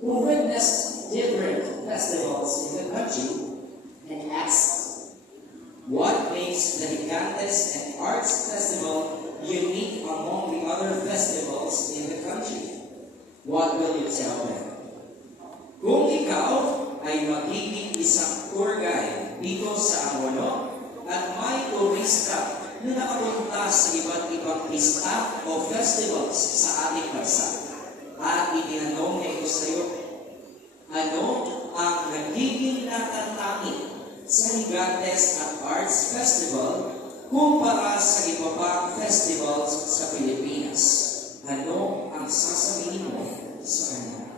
who witnessed different festivals in the country and asked, what makes the Gigantes and Arts Festival unique among the other festivals in the country? What will you tell them? Kung ikaw ay magiging isang tour guide dito sa Angono at may turista na nakapunta sa iba't ibang pista o festivals sa ating bansa at itinanong niya ito sa iyo, ano ang nagiging natatanging sa Gigantes at Arts Festival kumpara sa iba pang festivals sa Pilipinas? Ano ang sasabihin mo sa kanya?